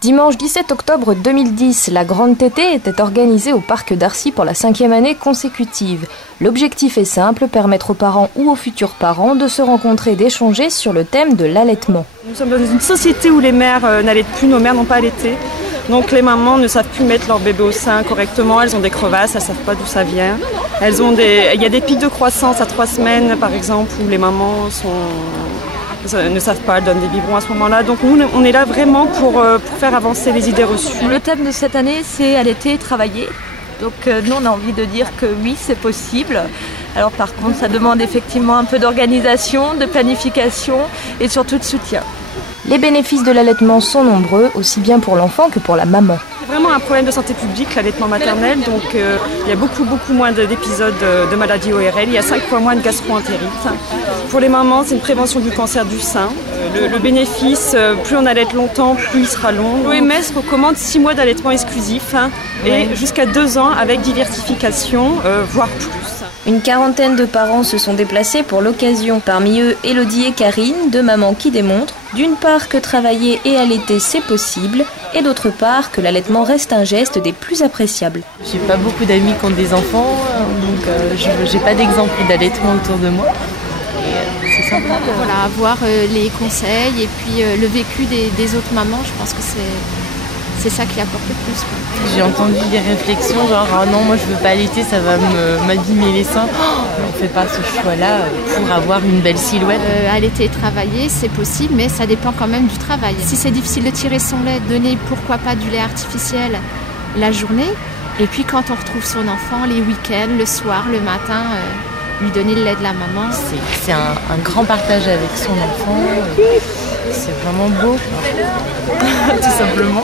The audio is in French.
Dimanche 17 octobre 2010, la Grande Tétée était organisée au Parc d'Arcy pour la 5e année consécutive. L'objectif est simple, permettre aux parents ou aux futurs parents de se rencontrer et d'échanger sur le thème de l'allaitement. Nous sommes dans une société où les mères n'allaitent plus, nos mères n'ont pas allaité. Donc les mamans ne savent plus mettre leur bébé au sein correctement, elles ont des crevasses, elles ne savent pas d'où ça vient. Il y a des pics de croissance à 3 semaines par exemple où les mamans ne savent pas, elles donnent des biberons à ce moment-là. Donc nous, on est là vraiment pour faire avancer les idées reçues. Le thème de cette année, c'est allaiter et travailler. Donc nous, on a envie de dire que oui, c'est possible. Alors par contre, ça demande effectivement un peu d'organisation, de planification et surtout de soutien. Les bénéfices de l'allaitement sont nombreux, aussi bien pour l'enfant que pour la maman. C'est vraiment un problème de santé publique, l'allaitement maternel. Donc il y a beaucoup moins d'épisodes de maladies ORL. Il y a 5 fois moins de gastro-entérite. Pour les mamans, c'est une prévention du cancer du sein. Le bénéfice, plus on allaite longtemps, plus il sera long. L'OMS recommande 6 mois d'allaitement exclusif et jusqu'à 2 ans avec diversification, voire plus. Une quarantaine de parents se sont déplacés pour l'occasion. Parmi eux, Élodie et Karine, deux mamans qui démontrent, d'une part que travailler et allaiter c'est possible, et d'autre part que l'allaitement reste un geste des plus appréciables. J'ai pas beaucoup d'amis qui ont des enfants, donc j'ai pas d'exemple d'allaitement autour de moi. C'est sympa. Voilà, avoir les conseils et puis le vécu des autres mamans, je pense que c'est ça qui apporte le plus. J'ai entendu des réflexions genre « Ah non, moi je veux pas allaiter, ça va m'abîmer les seins. On fait pas ce choix-là pour avoir une belle silhouette. » Allaiter et travailler, c'est possible, mais ça dépend quand même du travail. Si c'est difficile de tirer son lait, donner pourquoi pas du lait artificiel la journée. Et puis quand on retrouve son enfant, les week-ends, le soir, le matin, lui donner le lait de la maman. C'est un grand partage avec son enfant. C'est vraiment beau, tout simplement.